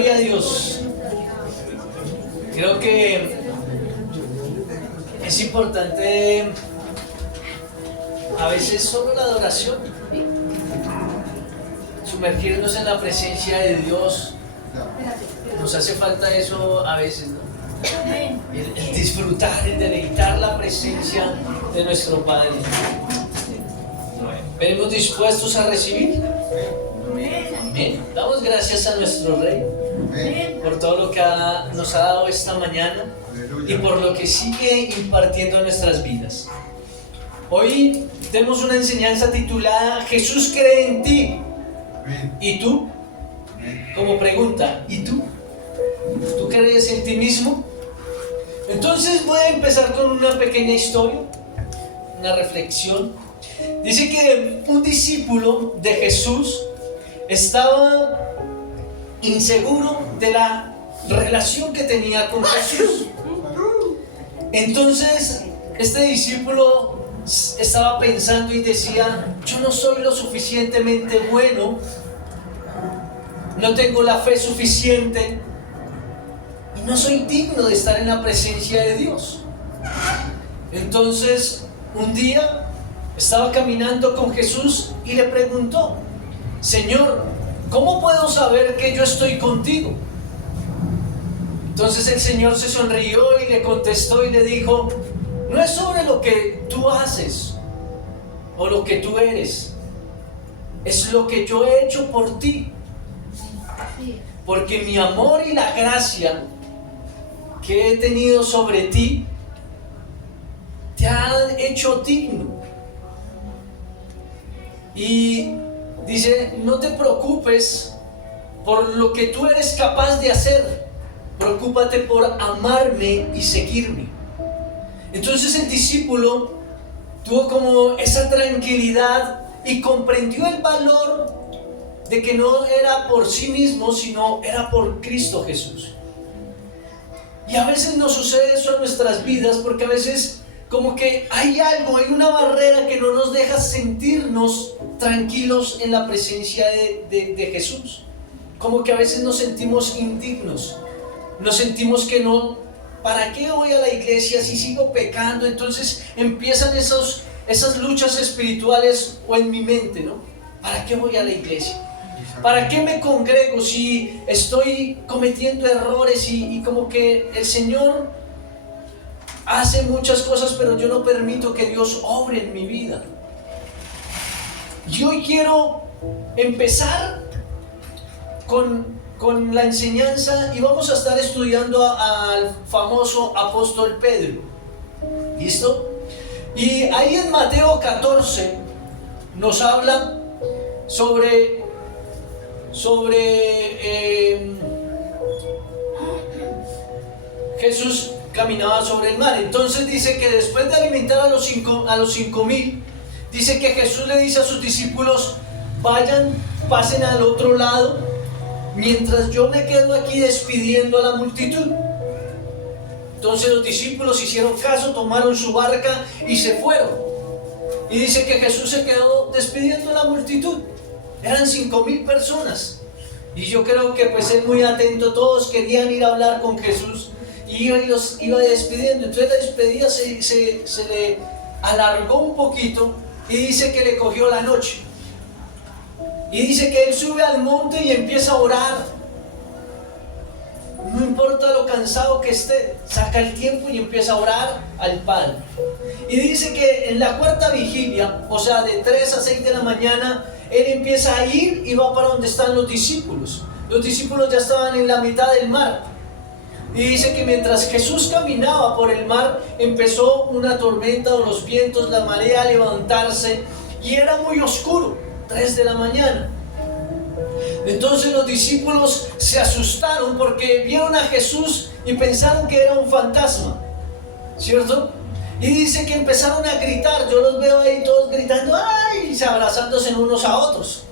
Gloria a Dios. Creo que es importante a veces solo la adoración, sumergirnos en la presencia de Dios. Nos hace falta eso a veces, ¿no? El disfrutar, el deleitar la presencia de nuestro Padre. ¿Venimos dispuestos a recibir? Amén. Damos gracias a nuestro Rey por todo lo que nos ha dado esta mañana y por lo que sigue impartiendo en nuestras vidas. Hoy tenemos una enseñanza titulada Jesús cree en ti. ¿Y tú? Como pregunta, ¿y tú? ¿Tú crees en ti mismo? Entonces voy a empezar con una pequeña historia, una reflexión. Dice que un discípulo de Jesús estaba inseguro de la relación que tenía con Jesús. Entonces este discípulo estaba pensando y decía: yo no soy lo suficientemente bueno, no tengo la fe suficiente y no soy digno de estar en la presencia de Dios. Entonces un día estaba caminando con Jesús y le preguntó: Señor, ¿cómo puedo saber que yo estoy contigo? Entonces el Señor se sonrió y le contestó y le dijo: no es sobre lo que tú haces o lo que tú eres, es lo que yo he hecho por ti. Porque mi amor y la gracia que he tenido sobre ti te han hecho digno. Y dice: no te preocupes por lo que tú eres capaz de hacer, preocúpate por amarme y seguirme. Entonces el discípulo tuvo como esa tranquilidad y comprendió el valor de que no era por sí mismo, sino era por Cristo Jesús. Y a veces nos sucede eso en nuestras vidas, porque a veces como que hay algo, hay una barrera que no nos deja sentirnos tranquilos en la presencia de Jesús. Como que a veces nos sentimos indignos, nos sentimos que no, ¿para qué voy a la iglesia si sigo pecando? Entonces empiezan esas luchas espirituales o en mi mente, ¿no? ¿Para qué voy a la iglesia? ¿Para qué me congrego si estoy cometiendo errores y como que el Señor hace muchas cosas, pero yo no permito que Dios obre en mi vida? Y hoy quiero empezar con la enseñanza y vamos a estar estudiando al famoso apóstol Pedro. ¿Listo? Y ahí en Mateo 14 nos habla sobre Jesús caminaba sobre el mar. Entonces dice que después de alimentar a los 5,000, dice que Jesús le dice a sus discípulos: vayan, pasen al otro lado, mientras yo me quedo aquí despidiendo a la multitud. Entonces los discípulos hicieron caso, tomaron su barca y se fueron. Y dice que Jesús se quedó despidiendo a la multitud. Eran 5,000 personas. Y yo creo que pues él muy atento, todos querían ir a hablar con Jesús y los iba despidiendo. Entonces la despedida se le alargó un poquito y dice que le cogió la noche. Y dice que él sube al monte y empieza a orar. No importa lo cansado que esté, saca el tiempo y empieza a orar al Padre. Y dice que en la cuarta vigilia, o sea de 3 a 6 de la mañana, él empieza a ir y va para donde están los discípulos. Los discípulos ya estaban en la mitad del mar. Y dice que mientras Jesús caminaba por el mar, empezó una tormenta o los vientos, la marea a levantarse y era muy oscuro, 3 de la mañana. Entonces los discípulos se asustaron porque vieron a Jesús y pensaron que era un fantasma, ¿cierto? Y dice que empezaron a gritar. Yo los veo ahí todos gritando, ¡ay!, y abrazándose unos a otros,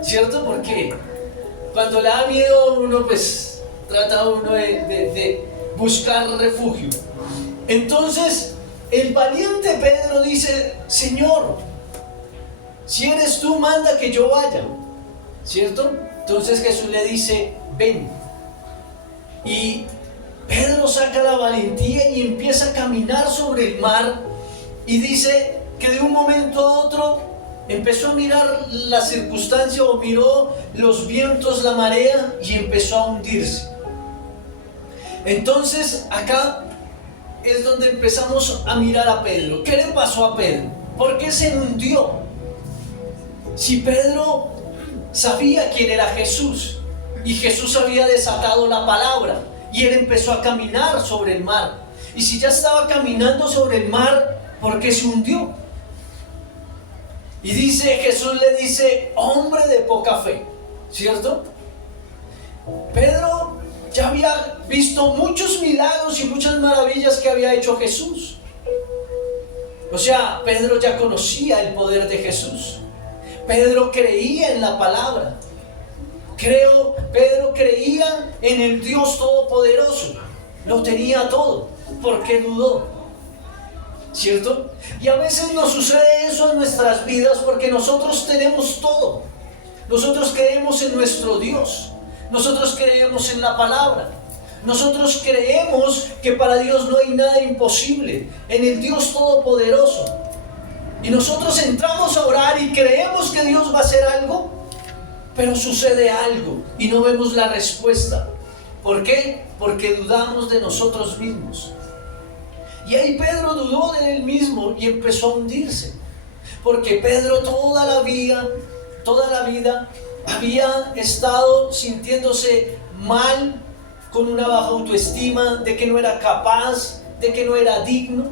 ¿cierto? Porque cuando le da miedo uno pues trata uno de buscar refugio. Entonces el valiente Pedro dice: Señor, si eres tú, manda que yo vaya, ¿cierto? Entonces Jesús le dice: ven. Y Pedro saca la valentía y empieza a caminar sobre el mar, y dice que de un momento a otro empezó a mirar la circunstancia, o miró los vientos, la marea, y empezó a hundirse. Entonces acá es donde empezamos a mirar a Pedro. ¿Qué le pasó a Pedro? ¿Por qué se hundió? Si Pedro sabía quién era Jesús, y Jesús había desatado la palabra, y él empezó a caminar sobre el mar. Y si ya estaba caminando sobre el mar, ¿por qué se hundió? Y dice, Jesús le dice, hombre de poca fe, ¿cierto? Pedro ya había visto muchos milagros y muchas maravillas que había hecho Jesús. O sea, Pedro ya conocía el poder de Jesús. Pedro creía en la palabra. Pedro creía en el Dios Todopoderoso. Lo tenía todo. ¿Por qué dudó? ¿Cierto? Y a veces nos sucede eso en nuestras vidas porque nosotros tenemos todo. Nosotros creemos en nuestro Dios. Nosotros creemos en la palabra. Nosotros creemos que para Dios no hay nada imposible, en el Dios Todopoderoso. Y nosotros entramos a orar y creemos que Dios va a hacer algo, pero sucede algo y no vemos la respuesta. ¿Por qué? Porque dudamos de nosotros mismos. Y ahí Pedro dudó de él mismo y empezó a hundirse. Porque Pedro toda la vida había estado sintiéndose mal, con una baja autoestima, de que no era capaz, de que no era digno.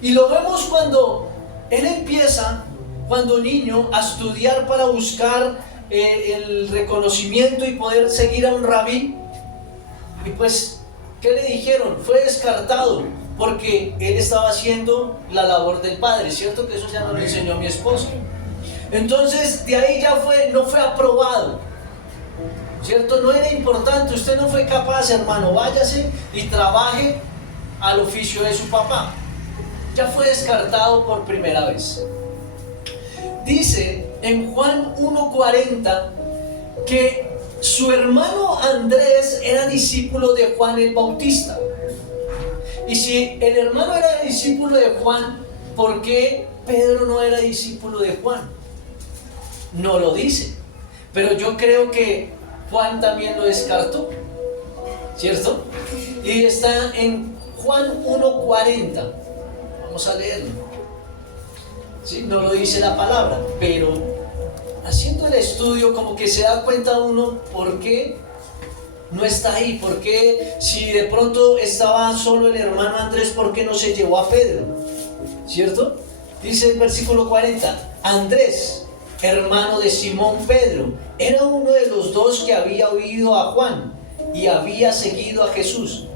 Y lo vemos cuando él empieza, cuando niño, a estudiar para buscar el reconocimiento y poder seguir a un rabí. Y pues, ¿qué le dijeron? Fue descartado porque él estaba haciendo la labor del padre, ¿cierto? Que eso ya nos lo enseñó mi esposa. Entonces, de ahí no fue aprobado, ¿cierto? No era importante, usted no fue capaz, hermano, váyase y trabaje al oficio de su papá. Ya fue descartado por primera vez. Dice en Juan 1:40 que su hermano Andrés era discípulo de Juan el Bautista. Y si el hermano era discípulo de Juan, ¿por qué Pedro no era discípulo de Juan? No lo dice, pero yo creo que Juan también lo descartó, ¿cierto? Y está en Juan 1:40. Vamos a leerlo. ¿Sí? No lo dice la palabra, pero haciendo el estudio como que se da cuenta uno por qué no está ahí, por qué si de pronto estaba solo el hermano Andrés, ¿por qué no se llevó a Pedro? ¿Cierto? Dice el versículo 40, Andrés, hermano de Simón Pedro, era uno de los dos que había oído a Juan y había seguido a Jesús.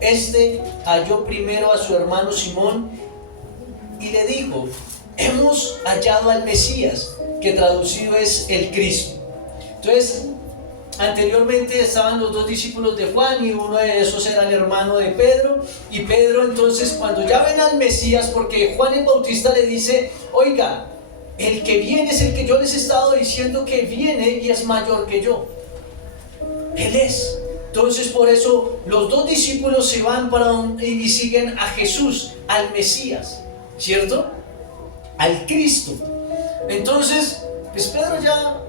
Este halló primero a su hermano Simón y le dijo, hemos hallado al Mesías, que traducido es el Cristo. Entonces, anteriormente estaban los dos discípulos de Juan y uno de esos era el hermano de Pedro. Y Pedro entonces, cuando ya ven al Mesías, porque Juan el Bautista le dice, oiga, el que viene es el que yo les he estado diciendo que viene y es mayor que yo. Él es. Entonces por eso los dos discípulos se van y siguen a Jesús, al Mesías, ¿cierto? Al Cristo. Entonces, pues Pedro ya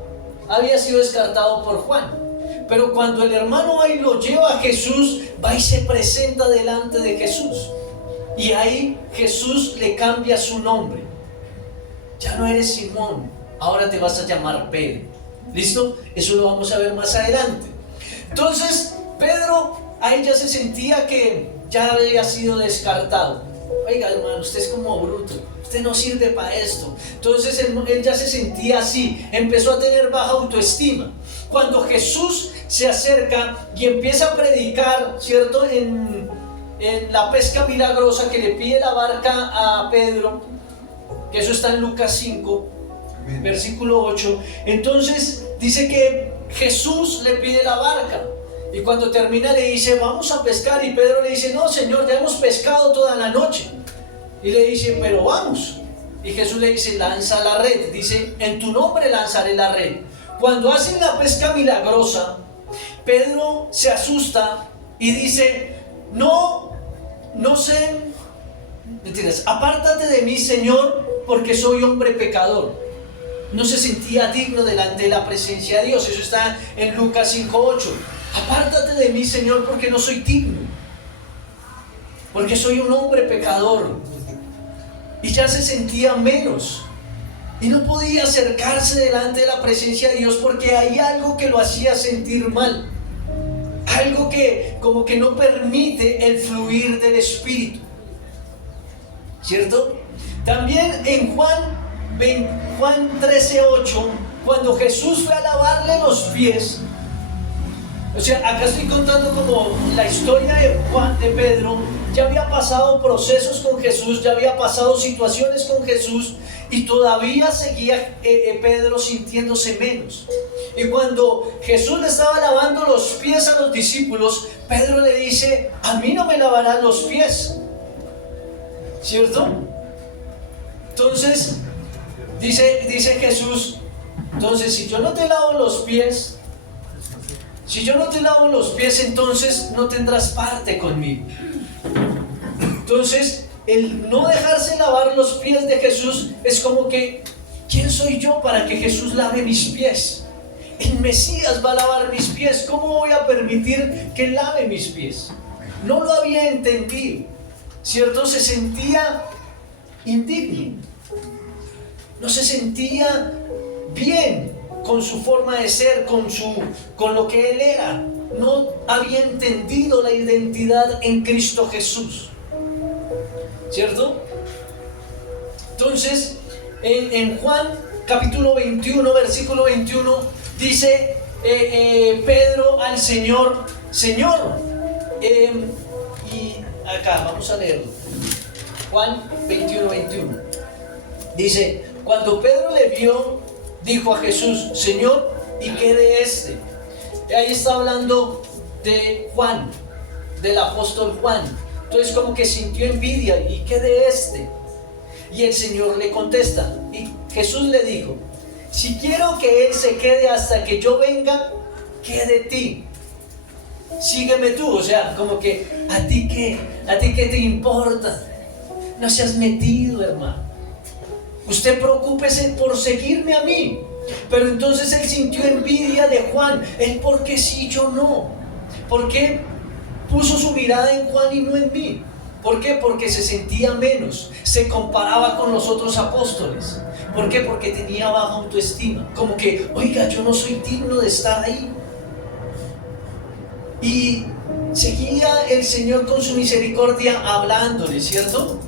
había sido descartado por Juan. Pero cuando el hermano va y lo lleva a Jesús, va y se presenta delante de Jesús. Y ahí Jesús le cambia su nombre. Ya no eres Simón, ahora te vas a llamar Pedro. ¿Listo? Eso lo vamos a ver más adelante. Entonces, Pedro ahí ya se sentía que ya había sido descartado. Oiga, hermano, usted es como bruto, usted no sirve para esto. Entonces él ya se sentía así, empezó a tener baja autoestima. Cuando Jesús se acerca y empieza a predicar, ¿cierto? En la pesca milagrosa que le pide la barca a Pedro, que eso está en Lucas 5, versículo 8. Entonces dice que Jesús le pide la barca. Y cuando termina le dice, vamos a pescar. Y Pedro le dice, no, Señor, ya hemos pescado toda la noche. Y le dice, pero vamos. Y Jesús le dice, lanza la red. Dice, en tu nombre lanzaré la red. Cuando hacen la pesca milagrosa, Pedro se asusta y dice, no sé, mentiras, apártate de mí, Señor, porque soy hombre pecador. No se sentía digno delante de la presencia de Dios. Eso está en Lucas 5:8. Apártate de mí, Señor, porque no soy digno, porque soy un hombre pecador. Y ya se sentía menos, y no podía acercarse delante de la presencia de Dios porque hay algo que lo hacía sentir mal, algo que como que no permite el fluir del Espíritu, ¿cierto? También en Juan 13:8, cuando Jesús fue a lavarle los pies, o sea, acá estoy contando como la historia de Pedro. Ya había pasado procesos con Jesús, ya había pasado situaciones con Jesús, y todavía seguía Pedro sintiéndose menos. Y cuando Jesús le estaba lavando los pies a los discípulos, Pedro le dice, a mí no me lavarás los pies, ¿cierto? Entonces dice Jesús, entonces si yo no te lavo los pies, entonces no tendrás parte conmigo. Entonces, el no dejarse lavar los pies de Jesús es como que, ¿quién soy yo para que Jesús lave mis pies? El Mesías va a lavar mis pies, ¿cómo voy a permitir que lave mis pies? No lo había entendido, ¿cierto? Se sentía indigno, no se sentía bien con su forma de ser, con lo que él era. No había entendido la identidad en Cristo Jesús, ¿cierto? Entonces, en Juan capítulo 21, versículo 21, dice Pedro al Señor, y acá vamos a leerlo. Juan 21, 21. Dice, cuando Pedro le vio, dijo a Jesús, Señor, ¿y qué de este? Ahí está hablando de Juan, del apóstol Juan. Entonces como que sintió envidia, ¿y qué de este? Y el Señor le contesta, y Jesús le dijo, si quiero que él se quede hasta que yo venga, ¿qué de ti? Sígueme tú. O sea, como que, ¿a ti qué te importa? No seas metido, hermano. Usted preocúpese por seguirme a mí. Pero entonces él sintió envidia de Juan. Él, ¿por qué sí, yo no? ¿Por qué puso su mirada en Juan y no en mí? ¿Por qué? Porque se sentía menos, se comparaba con los otros apóstoles. ¿Por qué? Porque tenía baja autoestima. Como que, oiga, yo no soy digno de estar ahí. Y seguía el Señor con su misericordia hablándole, ¿cierto?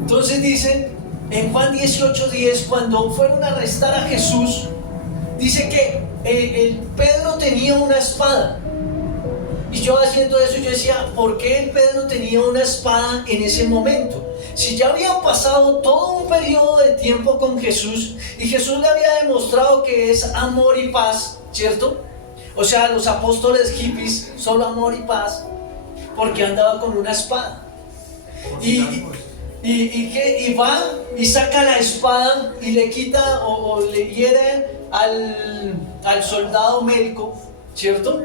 Entonces dice, en Juan 18:10, cuando fueron a arrestar a Jesús, dice que Pedro tenía una espada. Y yo haciendo eso, yo decía, ¿por qué el Pedro tenía una espada en ese momento? Si ya había pasado todo un periodo de tiempo con Jesús, y Jesús le había demostrado que es amor y paz, ¿cierto? O sea, los apóstoles hippies, solo amor y paz, porque andaba con una espada. Y va y saca la espada y le quita o le hiere al soldado médico, ¿cierto?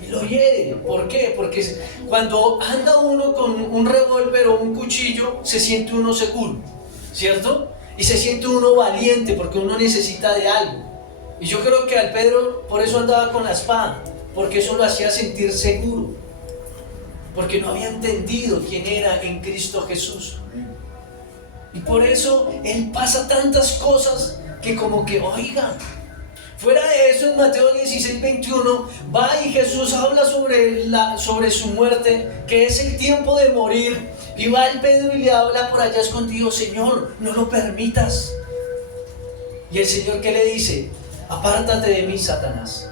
Y lo hiere. ¿Por qué? Porque cuando anda uno con un revólver o un cuchillo, se siente uno seguro, ¿cierto? Y se siente uno valiente porque uno necesita de algo. Y yo creo que al Pedro por eso andaba con la espada, porque eso lo hacía sentir seguro, porque no había entendido quién era en Cristo Jesús. Y por eso él pasa tantas cosas que como que, oiga, fuera de eso, en Mateo 16:21 va y Jesús habla sobre su muerte, que es el tiempo de morir, y va el Pedro y le habla por allá escondido, Señor, no lo permitas. Y el Señor, ¿qué le dice? Apártate de mí, Satanás.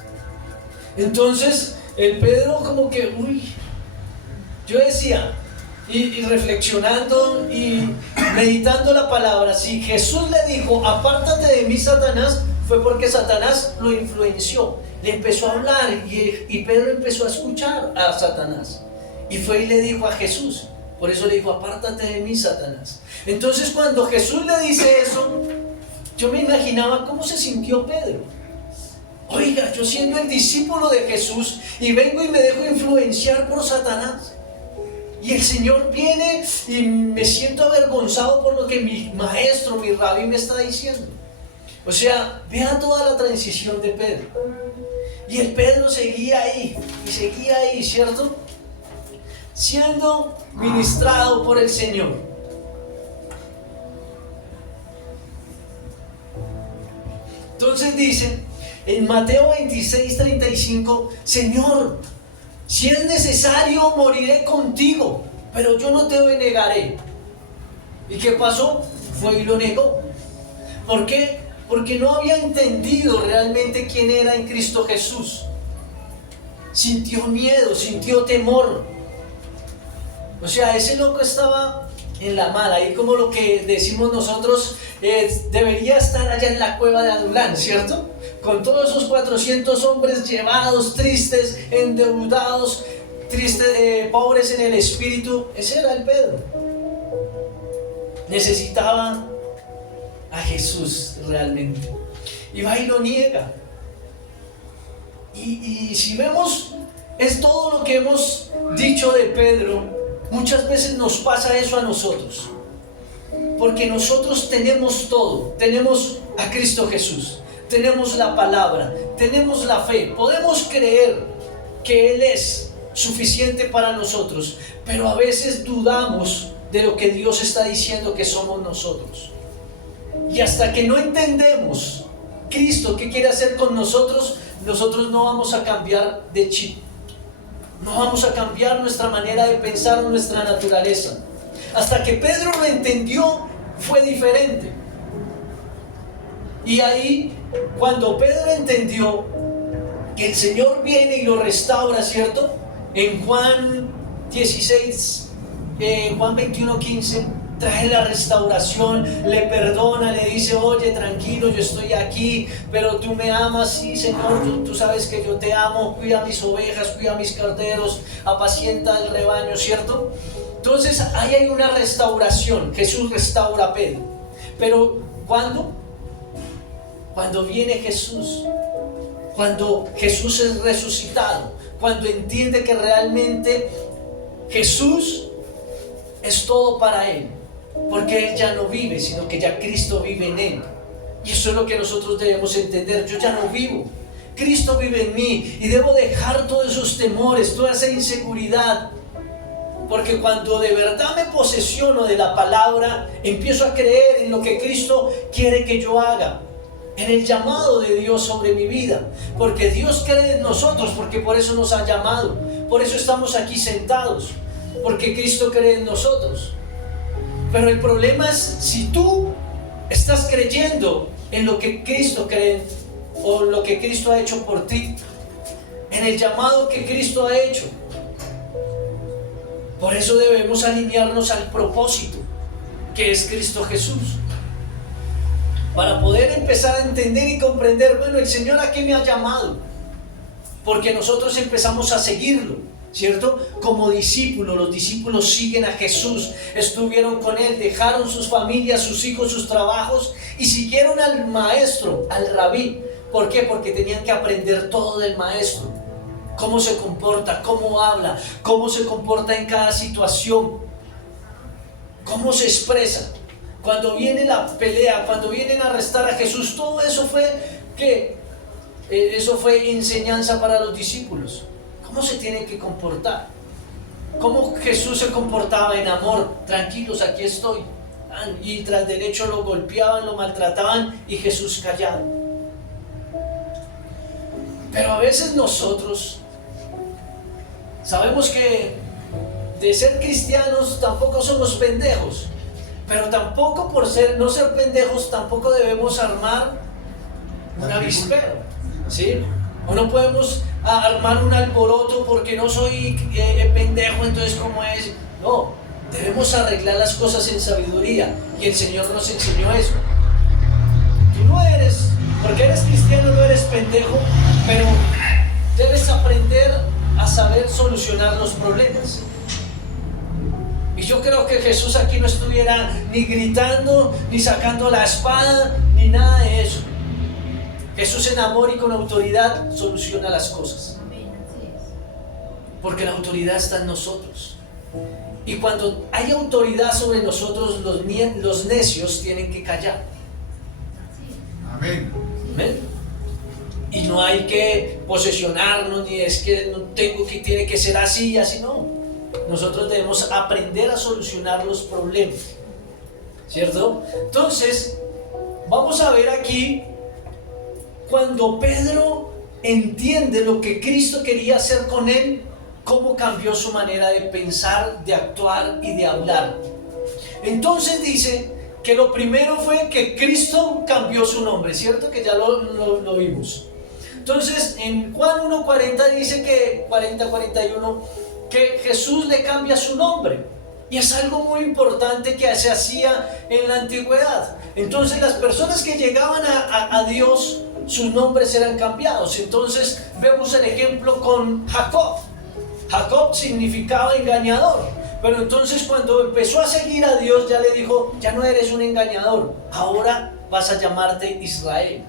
Entonces el Pedro como que, yo decía, y reflexionando y meditando la palabra, si Jesús le dijo, apártate de mí, Satanás, fue porque Satanás lo influenció, le empezó a hablar, y Pedro empezó a escuchar a Satanás, y fue y le dijo a Jesús. Por eso le dijo, apártate de mí, Satanás. Entonces cuando Jesús le dice eso, yo me imaginaba cómo se sintió Pedro. Oiga, yo siendo el discípulo de Jesús y vengo y me dejo influenciar por Satanás. Y el Señor viene y me siento avergonzado por lo que mi maestro, mi rabí me está diciendo. O sea, vea toda la transición de Pedro. Y el Pedro seguía ahí, ¿cierto? Siendo ministrado por el Señor. Entonces dice en Mateo 26:35, Señor, si es necesario moriré contigo, pero yo no te negaré. ¿Y qué pasó? Fue y lo negó. ¿Por qué? Porque no había entendido realmente quién era en Cristo Jesús. Sintió miedo, sintió temor. O sea, ese loco estaba en la mala, y como lo que decimos nosotros, debería estar allá en la cueva de Adulán, ¿cierto? Con todos esos 400 hombres llevados, tristes, endeudados, tristes, pobres en el espíritu. Ese era el Pedro. Necesitaba a Jesús realmente. Y va y lo niega. Y si vemos, es todo lo que hemos dicho de Pedro. Muchas veces nos pasa eso a nosotros, porque nosotros tenemos todo, tenemos a Cristo Jesús, tenemos la palabra, tenemos la fe, podemos creer que Él es suficiente para nosotros, pero a veces dudamos de lo que Dios está diciendo que somos nosotros. Y hasta que no entendemos Cristo qué quiere hacer con nosotros, nosotros no vamos a cambiar de chip. No vamos a cambiar nuestra manera de pensar, nuestra naturaleza. Hasta que Pedro lo entendió, fue diferente. Y ahí, cuando Pedro entendió que el Señor viene y lo restaura, ¿cierto? En Juan 16, Juan 21:15, trae la restauración, le perdona, le dice, oye, tranquilo, yo estoy aquí, pero tú me amas, sí, Señor, tú sabes que yo te amo, cuida mis ovejas, cuida mis corderos, apacienta el rebaño, ¿cierto? Entonces, ahí hay una restauración, Jesús restaura a Pedro. Pero, ¿cuándo? Cuando viene Jesús, cuando Jesús es resucitado, cuando entiende que realmente Jesús es todo para él. Porque Él ya no vive, sino que ya Cristo vive en Él. Y eso es lo que nosotros debemos entender. Yo ya no vivo, Cristo vive en mí. Y debo dejar todos esos temores, toda esa inseguridad. Porque cuando de verdad me posesiono de la palabra, empiezo a creer en lo que Cristo quiere que yo haga, en el llamado de Dios sobre mi vida. Porque Dios cree en nosotros, porque por eso nos ha llamado. Por eso estamos aquí sentados, porque Cristo cree en nosotros. Pero el problema es si tú estás creyendo en lo que Cristo cree o lo que Cristo ha hecho por ti, en el llamado que Cristo ha hecho. Por eso debemos alinearnos al propósito que es Cristo Jesús, para poder empezar a entender y comprender, bueno, el Señor a qué me ha llamado, porque nosotros empezamos a seguirlo, ¿cierto? Como discípulos, los discípulos siguen a Jesús, estuvieron con Él, dejaron sus familias, sus hijos, sus trabajos y siguieron al maestro, al rabí. ¿Por qué? Porque tenían que aprender todo del maestro. Cómo se comporta, cómo habla, cómo se comporta en cada situación, cómo se expresa. Cuando viene la pelea, cuando vienen a arrestar a Jesús, todo eso fue ¿qué? Eso fue enseñanza para los discípulos. ¿Cómo se tienen que comportar? ¿Cómo Jesús se comportaba en amor? Tranquilos, aquí estoy. Y tras del hecho lo golpeaban, lo maltrataban y Jesús callado. Pero a veces nosotros sabemos que de ser cristianos tampoco somos pendejos. Pero tampoco por no ser pendejos tampoco debemos armar un avispero, ¿sí? O no podemos armar un alboroto porque no soy pendejo, entonces ¿cómo es? No, debemos arreglar las cosas en sabiduría y el Señor nos enseñó eso. Tú no eres, porque eres cristiano no eres pendejo, pero debes aprender a saber solucionar los problemas. Y yo creo que Jesús aquí no estuviera ni gritando, ni sacando la espada, ni nada de eso. Jesús en amor y con autoridad soluciona las cosas. Porque la autoridad está en nosotros. Y cuando hay autoridad sobre nosotros, los necios tienen que callar. Amén. ¿Amén? Y no hay que posesionarnos, ni es que no tengo que tiene que ser así y así, no. Nosotros debemos aprender a solucionar los problemas, ¿cierto? Entonces, vamos a ver aquí cuando Pedro entiende lo que Cristo quería hacer con él, cómo cambió su manera de pensar, de actuar y de hablar. Entonces dice que lo primero fue que Cristo cambió su nombre, ¿cierto? Que ya lo vimos. Entonces en Juan 1:40 dice que 40-41 que Jesús le cambia su nombre, y es algo muy importante que se hacía en la antigüedad. Entonces las personas que llegaban a Dios, sus nombres eran cambiados. Entonces vemos el ejemplo con Jacob. Jacob significaba engañador, pero entonces cuando empezó a seguir a Dios ya le dijo: ya no eres un engañador, ahora vas a llamarte Israel,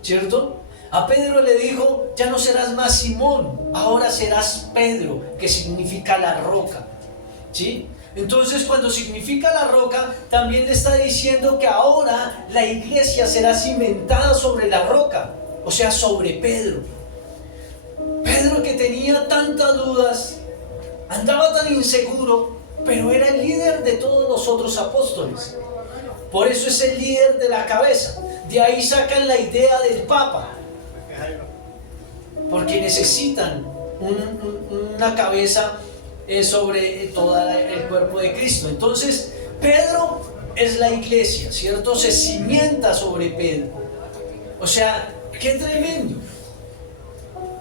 ¿cierto? A Pedro le dijo: ya no serás más Simón, ahora serás Pedro, que significa la roca, ¿sí? Entonces cuando significa la roca, también le está diciendo que ahora la iglesia será cimentada sobre la roca, o sea, sobre Pedro. Pedro, que tenía tantas dudas, andaba tan inseguro, pero era el líder de todos los otros apóstoles. Por eso es el líder de la cabeza. De ahí sacan la idea del Papa, porque necesitan una cabeza sobre todo el cuerpo de Cristo. Entonces Pedro es la iglesia, ¿cierto? Se cimienta sobre Pedro. O sea, qué tremendo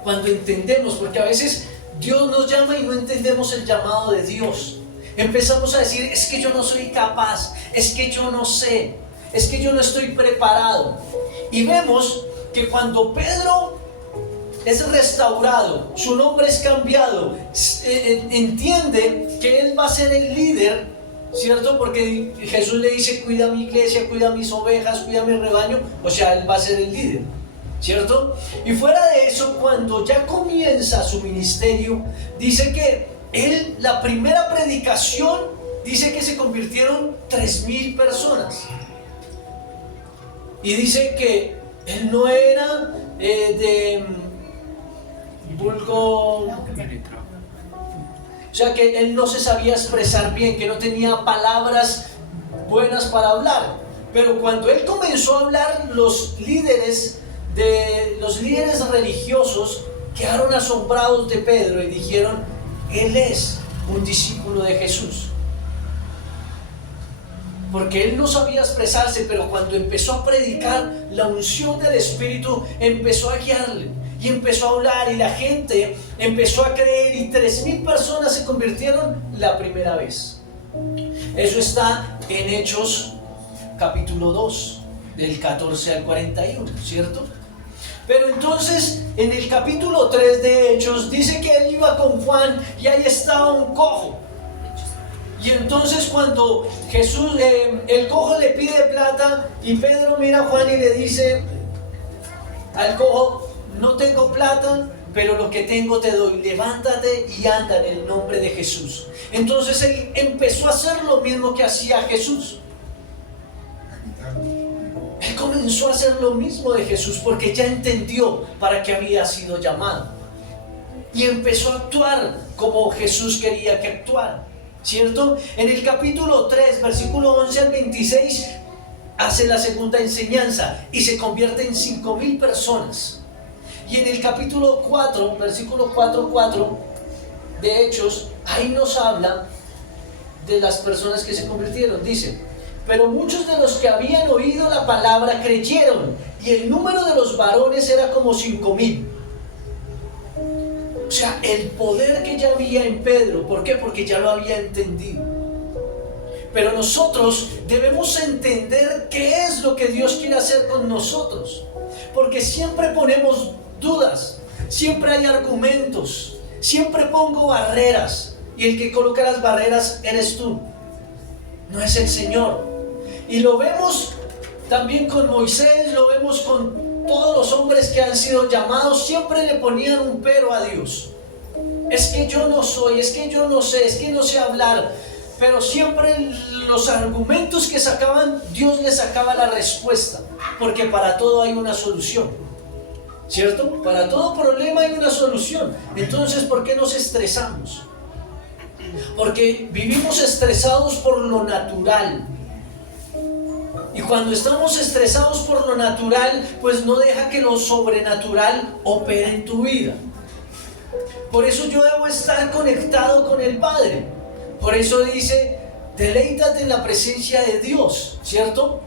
cuando entendemos, porque a veces Dios nos llama y no entendemos el llamado de Dios. Empezamos a decir: es que yo no soy capaz, es que yo no sé, es que yo no estoy preparado. Y vemos que cuando Pedro es restaurado, su nombre es cambiado, entiende que él va a ser el líder, ¿cierto? Porque Jesús le dice: cuida mi iglesia, cuida mis ovejas, cuida mi rebaño. O sea, él va a ser el líder, ¿cierto? Y fuera de eso, cuando ya comienza su ministerio, dice que él, la primera predicación, dice que se convirtieron 3,000 personas. Y dice que él no era de vulgo, o sea, que él no se sabía expresar bien, que no tenía palabras buenas para hablar. Pero cuando él comenzó a hablar, los líderes religiosos quedaron asombrados de Pedro y dijeron: él es un discípulo de Jesús. Porque él no sabía expresarse, pero cuando empezó a predicar, la unción del Espíritu empezó a guiarle y empezó a hablar, y la gente empezó a creer, y 3,000 personas se convirtieron la primera vez. Eso está en Hechos capítulo 2, del 14 al 41, ¿cierto? Pero entonces en el capítulo 3 de Hechos dice que él iba con Juan y ahí estaba un cojo. Y entonces cuando Jesús, el cojo le pide plata, y Pedro mira a Juan y le dice al cojo: no tengo plata, pero lo que tengo te doy, levántate y anda en el nombre de Jesús. Entonces él empezó a hacer lo mismo que hacía Jesús. Él comenzó a hacer lo mismo de Jesús, porque ya entendió para qué había sido llamado, y empezó a actuar como Jesús quería que actuara, ¿cierto? En el capítulo 3, versículo 11 al 26, hace la segunda enseñanza y se convierte en 5,000 personas. Y en el capítulo 4, versículo 4 de Hechos, ahí nos habla de las personas que se convirtieron. Dice: pero muchos de los que habían oído la palabra creyeron, y el número de los varones era como 5,000. O sea, el poder que ya había en Pedro. ¿Por qué? Porque ya lo había entendido. Pero nosotros debemos entender qué es lo que Dios quiere hacer con nosotros, porque siempre ponemos dudas, siempre hay argumentos, siempre pongo barreras, y el que coloca las barreras eres tú, no es el Señor. Y lo vemos también con Moisés, lo vemos con todos los hombres que han sido llamados siempre le ponían un pero a Dios. Es que yo no soy, es que yo no sé, es que no sé hablar. Pero siempre los argumentos que sacaban, Dios les sacaba la respuesta. Porque para todo hay una solución, ¿cierto? Para todo problema hay una solución. Entonces, ¿por qué nos estresamos? Porque vivimos estresados por lo natural. Y cuando estamos estresados por lo natural, pues no deja que lo sobrenatural opere en tu vida. Por eso yo debo estar conectado con el Padre. Por eso dice, deleítate en la presencia de Dios, ¿cierto?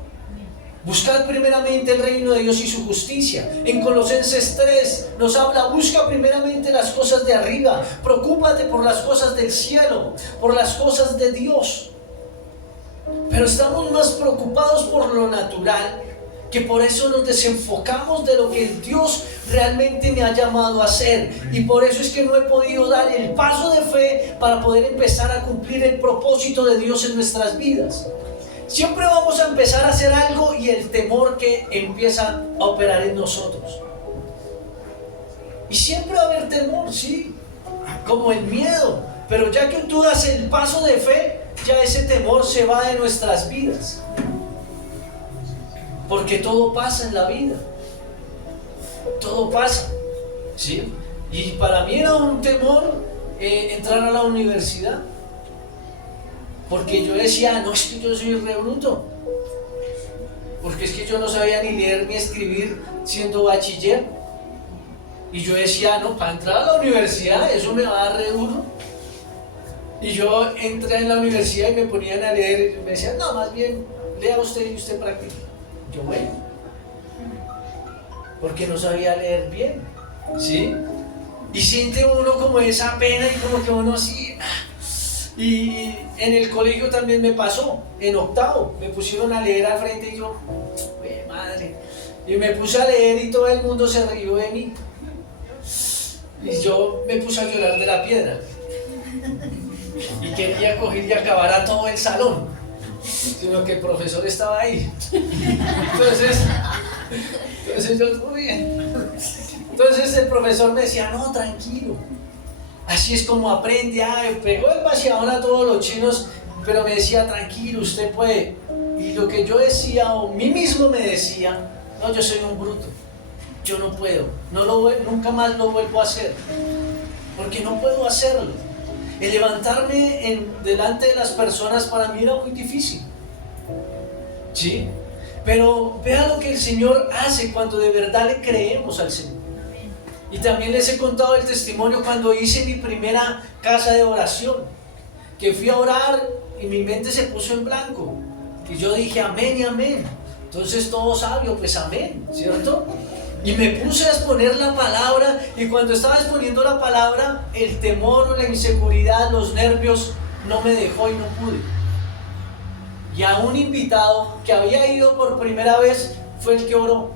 Buscad primeramente el reino de Dios y su justicia. En Colosenses 3 nos habla, busca primeramente las cosas de arriba, preocúpate por las cosas del cielo, por las cosas de Dios. Pero estamos más preocupados por lo natural, que por eso nos desenfocamos de lo que Dios realmente me ha llamado a hacer. Y por eso es que no he podido dar el paso de fe para poder empezar a cumplir el propósito de Dios en nuestras vidas. Siempre vamos a empezar a hacer algo y el temor que empieza a operar en nosotros. Y siempre va a haber temor, sí, como el miedo. Pero ya que tú das el paso de fe, ya ese temor se va de nuestras vidas. Porque todo pasa en la vida. Todo pasa, ¿sí? Y para mí era un temor entrar a la universidad. Porque yo decía, no, es que yo soy re bruto. Porque es que yo no sabía ni leer ni escribir siendo bachiller. Y yo decía, no, para entrar a la universidad eso me va a dar re duro. Y yo entré en la universidad y me ponían a leer y me decían, no, más bien, lea usted y usted practique. Yo, bueno, porque no sabía leer bien, ¿sí? Y siente uno como esa pena y como que uno así. Y en el colegio también me pasó, en octavo, me pusieron a leer al frente y yo, madre, y me puse a leer y todo el mundo se rió de mí. Y yo me puse a llorar de la piedra. Y quería coger y acabar a todo el salón, sino que el profesor estaba ahí. Entonces yo estuve bien. Entonces el profesor me decía, no, tranquilo, así es como aprende. Pegó el vaciadón a todos los chinos, pero me decía, tranquilo, usted puede. Y lo que yo decía, o mí mismo me decía, no, yo soy un bruto, yo no puedo, nunca más lo vuelvo a hacer, porque no puedo hacerlo. El levantarme delante de las personas para mí era muy difícil, ¿sí? Pero vea lo que el Señor hace cuando de verdad le creemos al Señor. Y también les he contado el testimonio cuando hice mi primera casa de oración, que fui a orar y mi mente se puso en blanco. Y yo dije amén y amén. Entonces todo sabio, pues amén, ¿cierto? Y me puse a exponer la palabra, y cuando estaba exponiendo la palabra, el temor, la inseguridad, los nervios no me dejó y no pude. Y a un invitado que había ido por primera vez fue el que oró.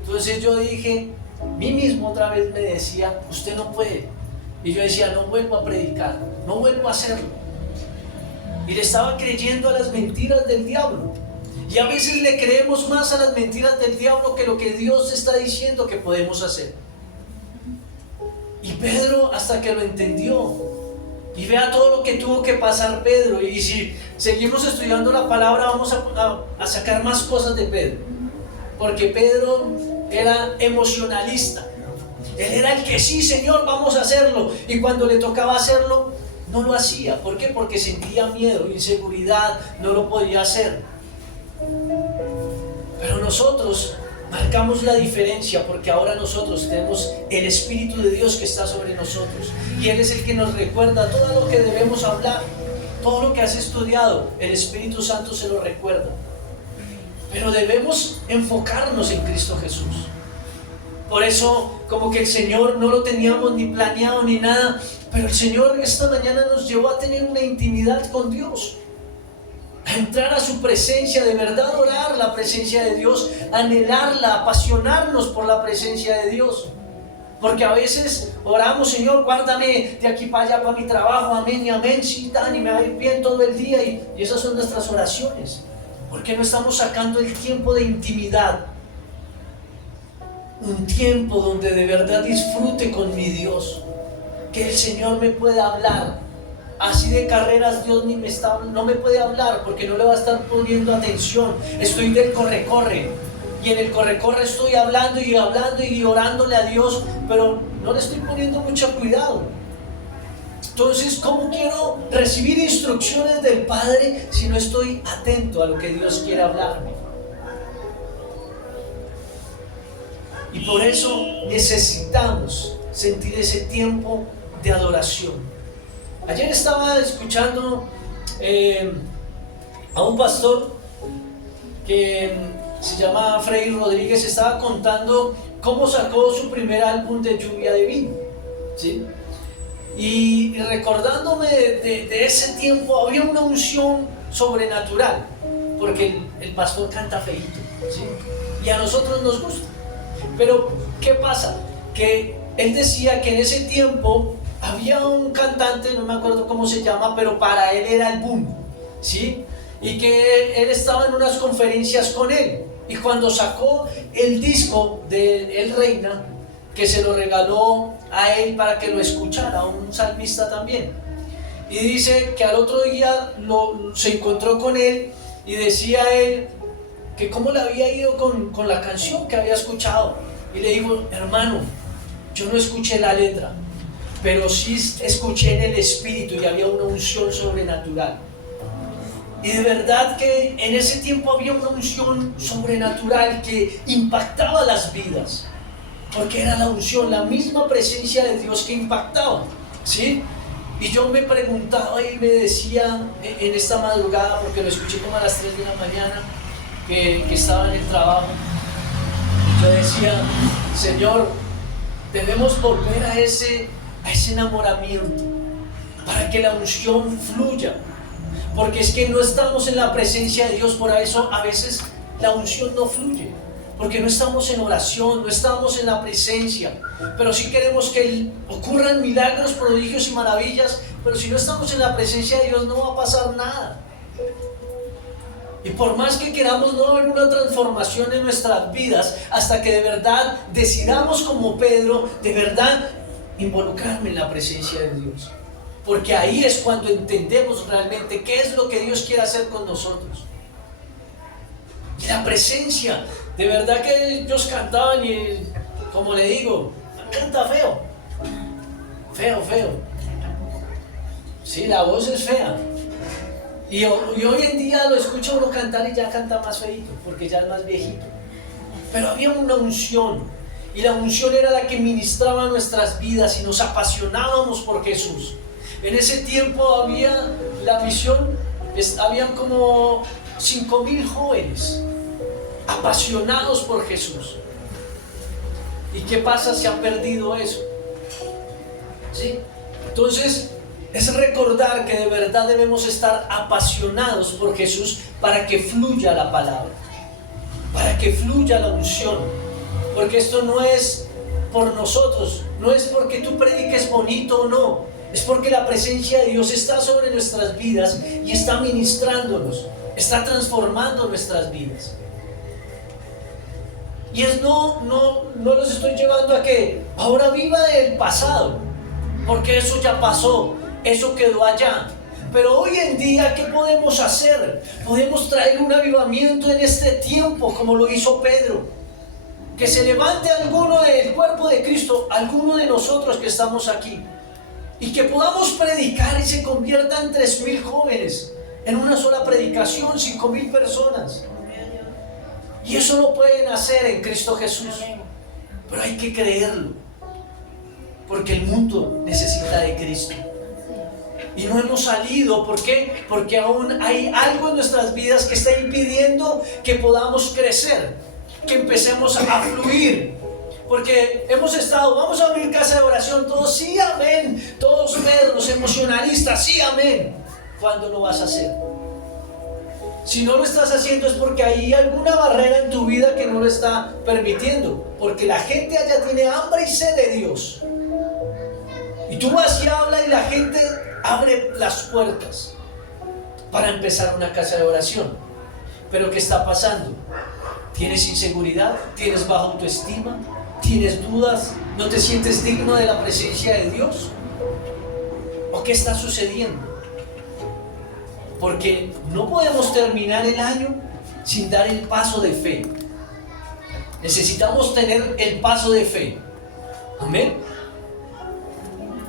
Entonces yo dije, mí mismo otra vez me decía, usted no puede. Y yo decía, no vuelvo a predicar, no vuelvo a hacerlo. Y le estaba creyendo a las mentiras del diablo. Y a veces le creemos más a las mentiras del diablo que lo que Dios está diciendo que podemos hacer. Y Pedro hasta que lo entendió. Y vea todo lo que tuvo que pasar Pedro. Y si seguimos estudiando la palabra vamos a sacar más cosas de Pedro. Porque Pedro era emocionalista. Él era el que sí, Señor, vamos a hacerlo. Y cuando le tocaba hacerlo, no lo hacía. ¿Por qué? Porque sentía miedo, inseguridad, no lo podía hacer. Pero nosotros marcamos la diferencia porque ahora nosotros tenemos el Espíritu de Dios que está sobre nosotros y Él es el que nos recuerda todo lo que debemos hablar, todo lo que has estudiado, el Espíritu Santo se lo recuerda. Pero debemos enfocarnos en Cristo Jesús. Por eso como que el Señor no lo teníamos ni planeado ni nada, pero el Señor esta mañana nos llevó a tener una intimidad con Dios, a entrar a su presencia, de verdad orar la presencia de Dios, anhelarla, apasionarnos por la presencia de Dios. Porque a veces oramos, Señor, guárdame de aquí para allá para mi trabajo, amén y amén, sí, Dani, me va a ir bien todo el día, y esas son nuestras oraciones. ¿Por qué no estamos sacando el tiempo de intimidad un tiempo donde de verdad disfrute con mi Dios, que el Señor me pueda hablar. Así de carreras Dios no me puede hablar porque no le va a estar poniendo atención. Estoy del corre-corre y en el corre-corre estoy hablando y orándole a Dios, pero no le estoy poniendo mucho cuidado. Entonces, ¿cómo quiero recibir instrucciones del Padre si no estoy atento a lo que Dios quiere hablarme? Y por eso necesitamos sentir ese tiempo de adoración. Ayer estaba escuchando a un pastor que se llama Freddy Rodríguez, estaba contando cómo sacó su primer álbum de Lluvia de Vino, ¿sí? Y recordándome de ese tiempo, había una unción sobrenatural, porque el pastor canta feíto, ¿sí? Y a nosotros nos gusta. Pero, ¿qué pasa? Que él decía que en ese tiempo había un cantante, no me acuerdo cómo se llama, pero para él era el boom, ¿sí? Y que él estaba en unas conferencias con él. Y cuando sacó el disco de El Reina, que se lo regaló a él para que lo escuchara, a un salmista también. Y dice que al otro día se encontró con él y decía él que cómo le había ido con la canción que había escuchado. Y le dijo: hermano, yo no escuché la letra, pero sí escuché en el espíritu y había una unción sobrenatural. Y de verdad que en ese tiempo había una unción sobrenatural que impactaba las vidas, porque era la unción, la misma presencia de Dios que impactaba, ¿sí? Y yo me preguntaba y me decía en esta madrugada, porque lo escuché como a las 3 de la mañana, que estaba en el trabajo, yo decía: Señor, debemos volver a ese enamoramiento para que la unción fluya, porque es que no estamos en la presencia de Dios, por eso a veces la unción no fluye, porque no estamos en oración, no estamos en la presencia. Pero sí queremos que ocurran milagros, prodigios y maravillas, pero si no estamos en la presencia de Dios no va a pasar nada. Y por más que queramos, no va a haber una transformación en nuestras vidas hasta que de verdad decidamos, como Pedro, de verdad involucrarme en la presencia de Dios, porque ahí es cuando entendemos realmente qué es lo que Dios quiere hacer con nosotros. Y la presencia, de verdad que ellos cantaban y, como le digo, canta feo, feo. Sí, la voz es fea. Y hoy en día lo escucha uno cantar y ya canta más feito, porque ya es más viejito. Pero había una unción, y la unción era la que ministraba nuestras vidas y nos apasionábamos por Jesús. En ese tiempo había la misión, habían como 5,000 jóvenes apasionados por Jesús. ¿Y qué pasa? Se ha perdido eso, ¿sí? Entonces es recordar que de verdad debemos estar apasionados por Jesús para que fluya la palabra, para que fluya la unción, porque esto no es por nosotros, no es porque tú prediques bonito o no, es porque la presencia de Dios está sobre nuestras vidas y está ministrándonos, está transformando nuestras vidas. Y no los estoy llevando a que ahora viva del pasado, porque eso ya pasó, eso quedó allá. Pero hoy en día, ¿qué podemos hacer? Podemos traer un avivamiento en este tiempo, como lo hizo Pedro. Que se levante alguno del cuerpo de Cristo, alguno de nosotros que estamos aquí, y que podamos predicar y se conviertan 3,000 jóvenes en una sola predicación, 5,000 personas. Y eso lo pueden hacer en Cristo Jesús. Pero hay que creerlo, porque el mundo necesita de Cristo. Y no hemos salido, ¿por qué? Porque aún hay algo en nuestras vidas que está impidiendo que podamos crecer, que empecemos a fluir. Porque hemos estado, vamos a abrir casa de oración, todos sí, amén, todos Pedros, emocionalistas, sí, amén. ¿Cuándo lo vas a hacer? Si no lo estás haciendo es porque hay alguna barrera en tu vida que no lo está permitiendo, porque la gente allá tiene hambre y sed de Dios. Y tú vas y hablas y la gente abre las puertas para empezar una casa de oración. Pero ¿qué está pasando? ¿Tienes inseguridad? ¿Tienes baja autoestima? ¿Tienes dudas? ¿No te sientes digno de la presencia de Dios? ¿O qué está sucediendo? Porque no podemos terminar el año sin dar el paso de fe. Necesitamos tener el paso de fe. Amén.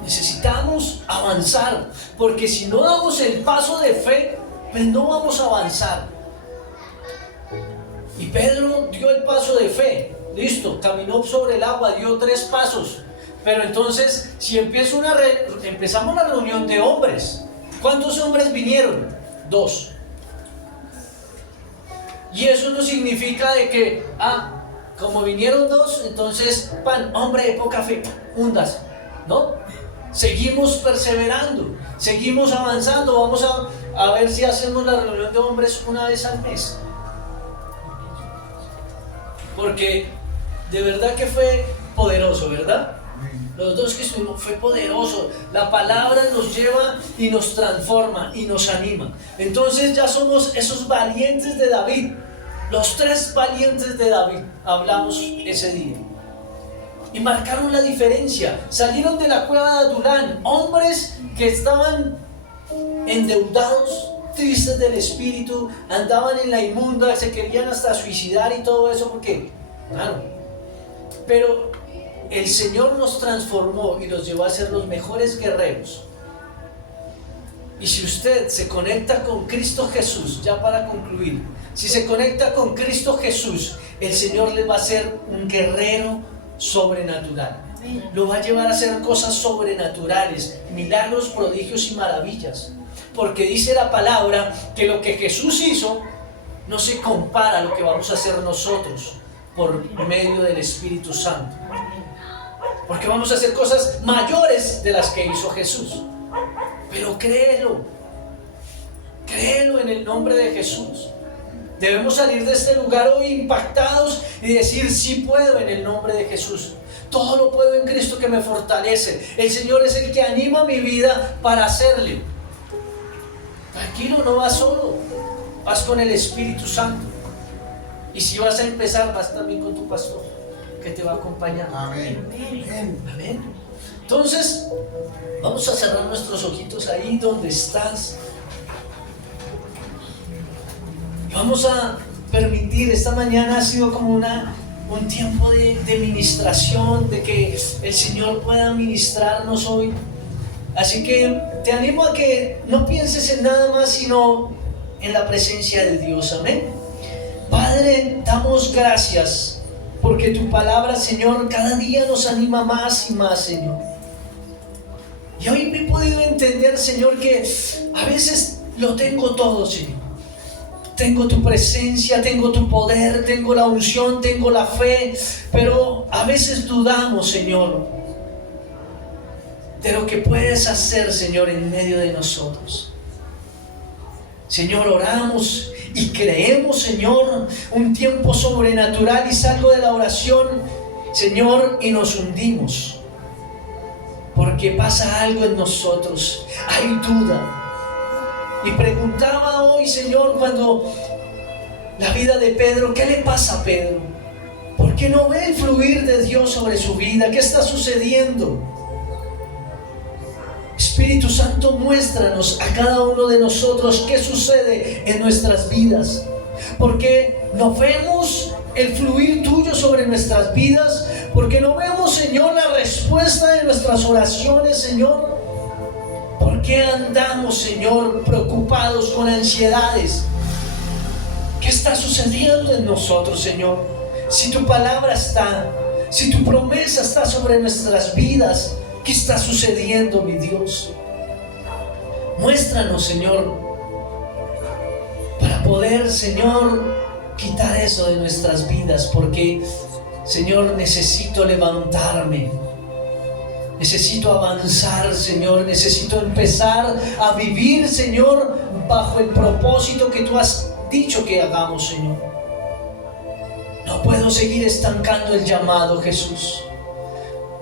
Necesitamos avanzar, porque si no damos el paso de fe, pues no vamos a avanzar. Y Pedro dio el paso de fe. Listo, caminó sobre el agua, dio 3 pasos. Pero entonces, si empezamos la reunión de hombres, ¿cuántos hombres vinieron? 2. Y eso no significa de que, como vinieron 2, entonces, hombre de poca fe, hundas, ¿no? Seguimos perseverando, seguimos avanzando. Vamos a ver si hacemos la reunión de hombres una vez al mes. Porque de verdad que fue poderoso, ¿verdad? Los 2 que estuvimos, fue poderoso. La palabra nos lleva y nos transforma y nos anima. Entonces ya somos esos valientes de David. Los 3 valientes de David hablamos ese día. Y marcaron la diferencia. Salieron de la cueva de Adulán, hombres que estaban endeudados, tristes del espíritu, andaban en la inmunda, se querían hasta suicidar y todo eso, porque, claro, pero el Señor nos transformó y los llevó a ser los mejores guerreros. Y si usted se conecta con Cristo Jesús, ya para concluir, si se conecta con Cristo Jesús, el Señor le va a hacer un guerrero sobrenatural. Lo va a llevar a hacer cosas sobrenaturales, milagros, prodigios y maravillas. Porque dice la palabra que lo que Jesús hizo no se compara a lo que vamos a hacer nosotros por medio del Espíritu Santo. Porque vamos a hacer cosas mayores de las que hizo Jesús. Pero créelo en el nombre de Jesús. Debemos salir de este lugar hoy impactados y decir: sí puedo en el nombre de Jesús. Todo lo puedo en Cristo que me fortalece. El Señor es el que anima mi vida para hacerle. Tranquilo, no vas solo, vas con el Espíritu Santo. Y si vas a empezar, vas también con tu pastor, que te va a acompañar. Amén. Amén. Entonces, vamos a cerrar nuestros ojitos ahí donde estás. Vamos a permitir, esta mañana ha sido como un tiempo de ministración, de que el Señor pueda ministrarnos hoy. Así que te animo a que no pienses en nada más sino en la presencia de Dios. Amén. Padre, damos gracias porque tu palabra, Señor, cada día nos anima más y más, Señor. Y hoy me he podido entender, Señor, que a veces lo tengo todo, Señor. Tengo tu presencia, tengo tu poder, tengo la unción, tengo la fe, pero a veces dudamos, Señor, de lo que puedes hacer, Señor, en medio de nosotros. Señor, oramos y creemos, Señor, un tiempo sobrenatural, y salgo de la oración, Señor, y nos hundimos, porque pasa algo en nosotros, hay duda. Y preguntaba hoy, Señor, cuando la vida de Pedro, ¿qué le pasa a Pedro? ¿Por qué no ve el fluir de Dios sobre su vida? ¿Qué está sucediendo? Espíritu Santo, muéstranos a cada uno de nosotros qué sucede en nuestras vidas. Porque no vemos el fluir tuyo sobre nuestras vidas, porque no vemos, Señor, la respuesta de nuestras oraciones, Señor. ¿Por qué andamos, Señor, preocupados con ansiedades? ¿Qué está sucediendo en nosotros, Señor? Si tu palabra está, si tu promesa está sobre nuestras vidas, ¿qué está sucediendo, mi Dios? Muéstranos, Señor, para poder, Señor, quitar eso de nuestras vidas, porque, Señor, necesito levantarme. Necesito avanzar, Señor. Necesito empezar a vivir, Señor, bajo el propósito que tú has dicho que hagamos, Señor. No puedo seguir estancando el llamado, Jesús.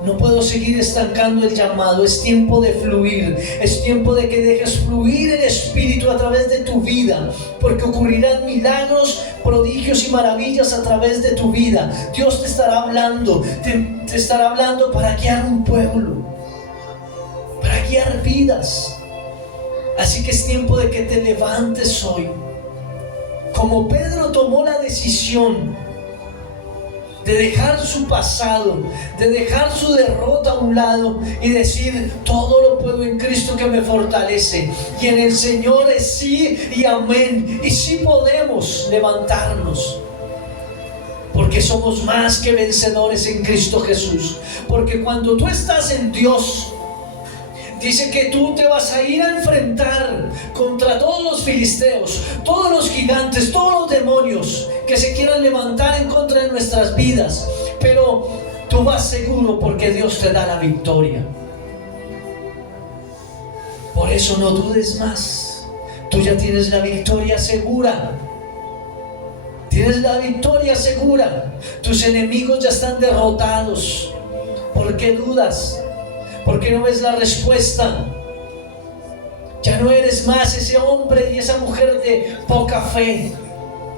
No puedo seguir estancando el llamado. Es tiempo de fluir. Es tiempo de que dejes fluir el Espíritu a través de tu vida, porque ocurrirán milagros, prodigios y maravillas a través de tu vida. Dios te estará hablando, te estará hablando para guiar un pueblo, para guiar vidas. Así que es tiempo de que te levantes hoy. Como Pedro tomó la decisión de dejar su pasado, de dejar su derrota a un lado y decir: todo lo puedo en Cristo que me fortalece. Y en el Señor es sí y amén. Y sí podemos levantarnos, porque somos más que vencedores en Cristo Jesús. Porque cuando tú estás en Dios, dice que tú te vas a ir a enfrentar contra todos los filisteos, todos los gigantes, todos los demonios que se quieran levantar en contra de nuestras vidas. Pero tú vas seguro porque Dios te da la victoria. Por eso no dudes más. Tú ya tienes la victoria segura. Tienes la victoria segura. Tus enemigos ya están derrotados. ¿Por qué dudas? ¿Por qué no ves la respuesta? Ya no eres más ese hombre y esa mujer de poca fe.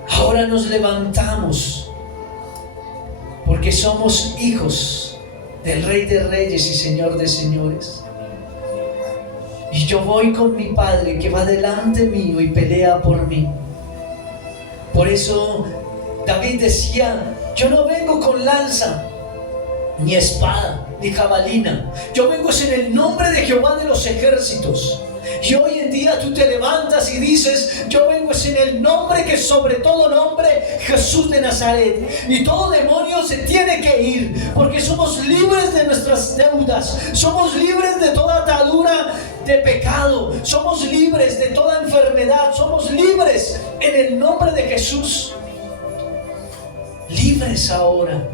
Ahora nos levantamos porque somos hijos del Rey de Reyes y Señor de Señores. Y yo voy con mi Padre que va delante mío y pelea por mí. Por eso David decía: yo no vengo con lanza, ni espada, ni jabalina. Yo vengo en el nombre de Jehová de los ejércitos. Y hoy en día tú te levantas y dices: yo vengo en el nombre que sobre todo nombre, Jesús de Nazaret. Y todo demonio se tiene que ir, porque somos libres de nuestras deudas, somos libres de toda atadura de pecado, somos libres de toda enfermedad, somos libres en el nombre de Jesús. Libres ahora.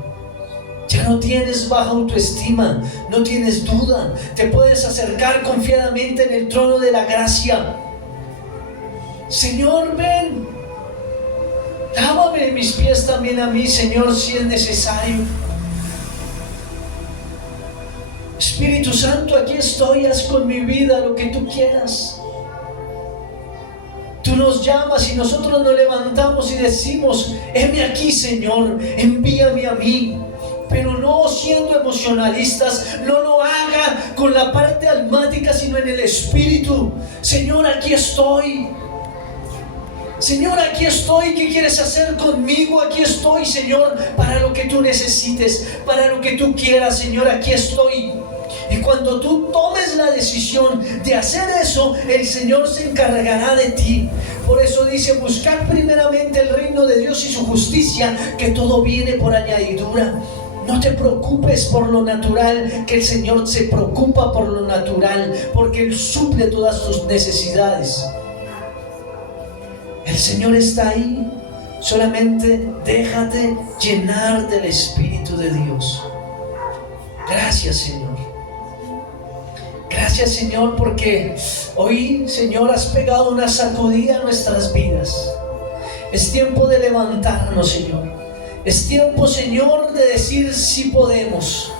Ya no tienes baja autoestima, no tienes duda. Te puedes acercar confiadamente en el trono de la gracia. Señor, ven. Lávame mis pies también a mí, Señor, si es necesario. Espíritu Santo, aquí estoy, haz con mi vida lo que tú quieras. Tú nos llamas y nosotros nos levantamos y decimos: heme aquí, Señor, envíame a mí. Pero no siendo emocionalistas, no lo haga con la parte almática, sino en el espíritu. Señor, aquí estoy. Señor, aquí estoy. ¿Qué quieres hacer conmigo? Aquí estoy, Señor, para lo que tú necesites, para lo que tú quieras, Señor, aquí estoy. Y cuando tú tomes la decisión de hacer eso, el Señor se encargará de ti. Por eso dice: buscar primeramente el reino de Dios y su justicia, que todo viene por añadidura. No te preocupes por lo natural, que el Señor se preocupa por lo natural, porque Él suple todas tus necesidades. El Señor está ahí. Solamente déjate llenar del Espíritu de Dios. Gracias, Señor. Gracias, Señor, porque hoy, Señor, has pegado una sacudida a nuestras vidas. Es tiempo de levantarnos, Señor. Es tiempo, Señor, de decir: sí podemos.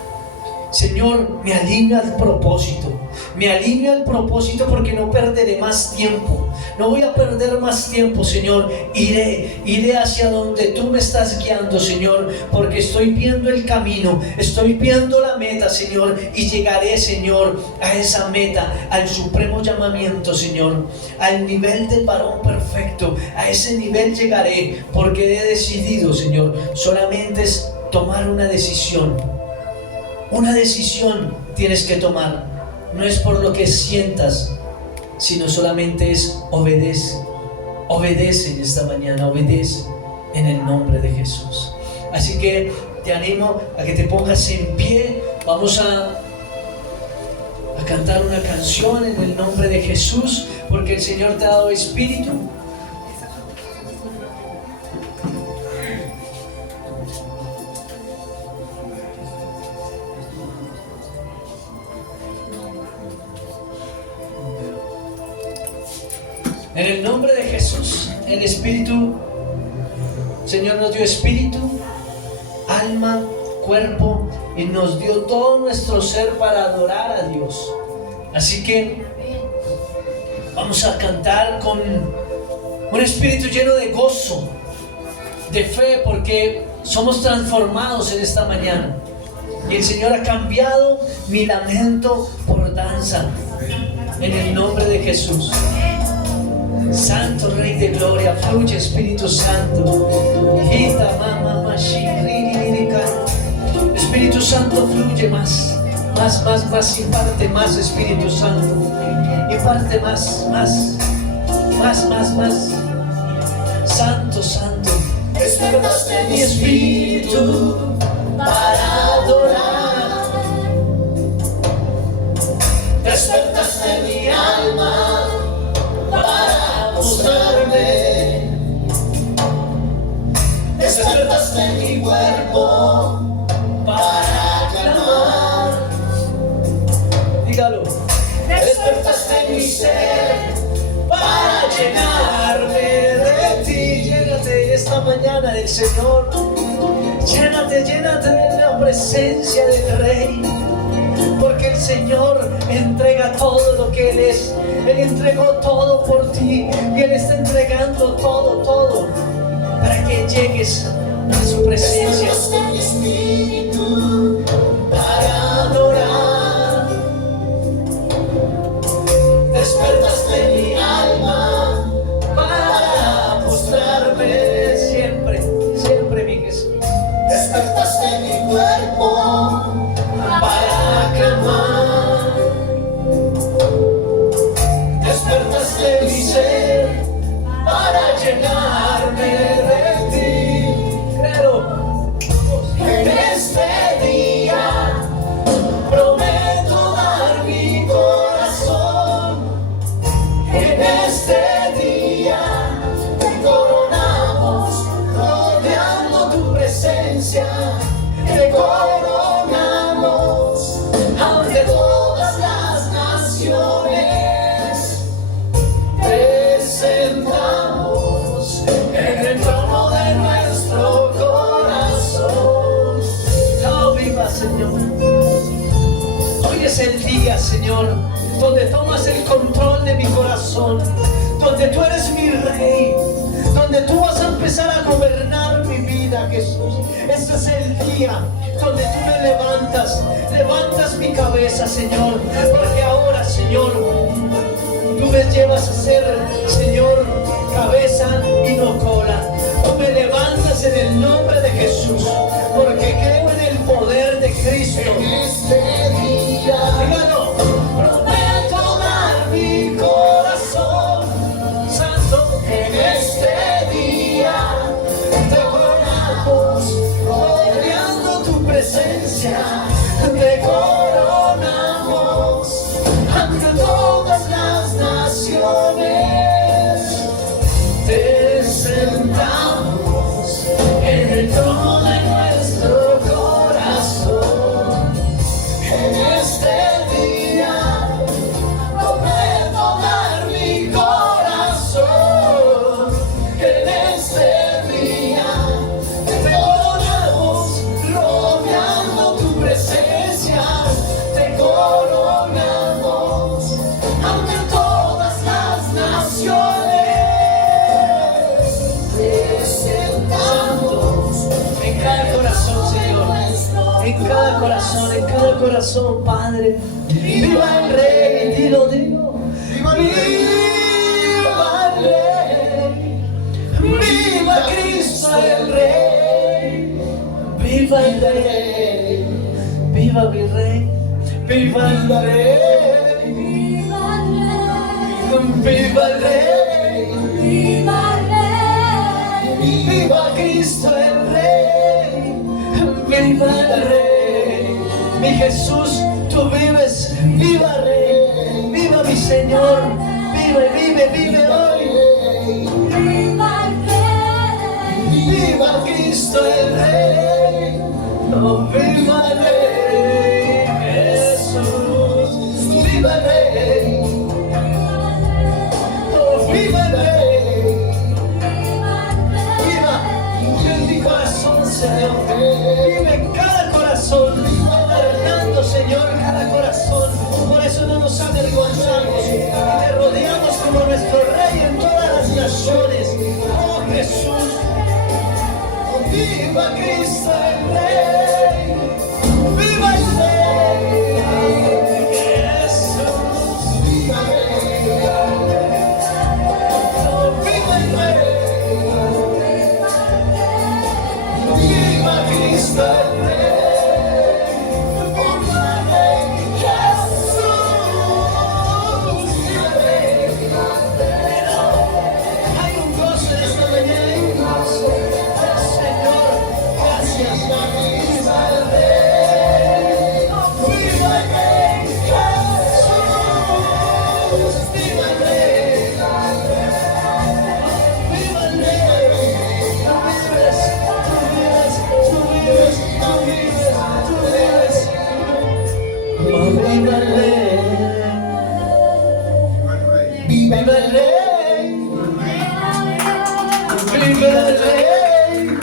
Señor, me alineo al propósito. Me alineo al propósito porque no perderé más tiempo. No voy a perder más tiempo, Señor. Iré hacia donde tú me estás guiando, Señor, porque estoy viendo el camino, estoy viendo la meta, Señor, y llegaré, Señor, a esa meta, al supremo llamamiento, Señor, al nivel del varón perfecto. A ese nivel llegaré, porque he decidido, Señor. Solamente es tomar una decisión. Una decisión tienes que tomar. No es por lo que sientas, sino solamente es obedece. Obedece en esta mañana, obedece en el nombre de Jesús. Así que te animo a que te pongas en pie. Vamos a cantar una canción en el nombre de Jesús, porque el Señor te ha dado espíritu. En el nombre de Jesús, el Espíritu, Señor nos dio espíritu, alma, cuerpo, y nos dio todo nuestro ser para adorar a Dios. Así que vamos a cantar con un espíritu lleno de gozo, de fe, porque somos transformados en esta mañana. Y el Señor ha cambiado mi lamento por danza. En el nombre de Jesús. Santo Rey de Gloria, fluye Espíritu Santo. Espíritu Santo, fluye más, imparte más, Espíritu Santo. Imparte más. Santo, Santo. Despertaste mi espíritu para adorar. Despertaste mi alma para mostrarme. Despertaste mi cuerpo para clamar. Dígalo. Despertaste mi ser para llenarme de ti. Llénate esta mañana del Señor. Llénate de la presencia del Rey. Porque el Señor entrega todo lo que Él es. Él entregó todo por ti. Y Él está entregando todo para que llegues a su presencia. Despertaste mi espíritu para adorar. Despertaste mi alma para mostrarme. Siempre mi Jesús. Despertaste mi cuerpo para clamar. Despertaste mi ser para llenarme de ti. Creo. En este día prometo dar mi corazón. En este día te coronamos, rodeando tu presencia. Te coronamos ante todas las naciones. Te sentamos en el trono de nuestro corazón. Oh, viva Señor. Hoy es el día, Señor, donde tomas el control de mi corazón, donde tú eres mi Rey, donde tú vas a empezar a gobernar mi vida, Jesús. Este es el día donde tú me levantas mi cabeza, Señor, porque ahora, Señor, tú me llevas a ser, Señor, cabeza y no cola. Tú me levantas en el nombre de Jesús, porque creo en el poder de Cristo. En este día, dígalo, prometo dar mi corazón, Santo. En este día te coronamos, rodeando tu presencia. Te coronamos ante todas las naciones. Te sentamos en el trono de nuestro corazón. En este día prometo dar mi corazón. En este día te coronamos, rodeando tu presencia. Te coronamos ante todas las naciones. Te sentamos en cada corazón, Señor. En cada corazón, Padre. Viva el Rey, dilo. Viva el Rey. Viva Cristo el Rey. Viva el Rey. Viva mi Rey. Viva el Rey. Viva el Rey. Viva Cristo el Rey. Viva el Rey. Mi Jesús, tú vives. Viva Rey. Viva mi Señor. Vive hoy. Viva Cristo el Rey. Oh, viva el Rey. Jesús. Viva el Rey. Oh, viva el Rey. Viva en mi corazón, Señor. Vive en cada corazón. Gobernando, Señor, cada corazón. Por eso no nos avergonzamos. Te rodeamos como nuestro Rey en todas las naciones. Oh, Jesús. viva el Rey, viva el Rey, viva el Rey.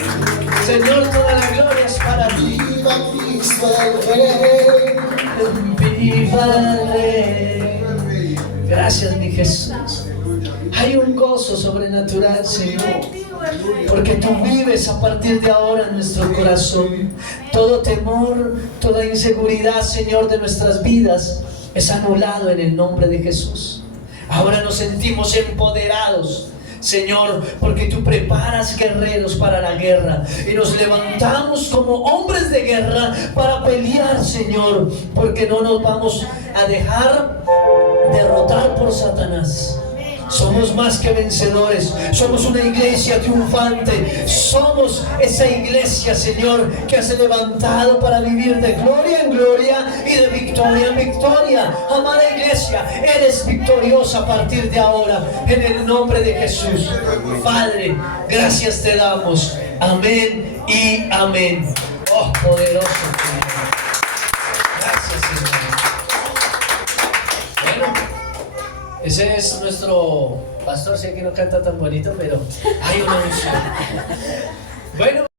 Señor, toda la gloria es para ti. Viva Cristo el Rey. Viva el Rey. Gracias, mi Jesús. Hay un gozo sobrenatural, Señor, porque tú vives a partir de ahora en nuestro corazón. Todo temor, toda inseguridad, Señor, de nuestras vidas es anulado en el nombre de Jesús. Ahora nos sentimos empoderados, Señor, porque tú preparas guerreros para la guerra y nos levantamos como hombres de guerra para pelear, Señor, porque no nos vamos a dejar derrotar por Satanás. Somos más que vencedores, somos una iglesia triunfante, somos esa iglesia, Señor, que has levantado para vivir de gloria en gloria y de victoria en victoria. Amada iglesia, eres victoriosa a partir de ahora, en el nombre de Jesús. Padre, gracias te damos, amén y amén. Oh, poderoso Señor. Gracias, Señor. Bueno, ese es nuestro pastor. Sé que no canta tan bonito, pero hay una unción. Bueno.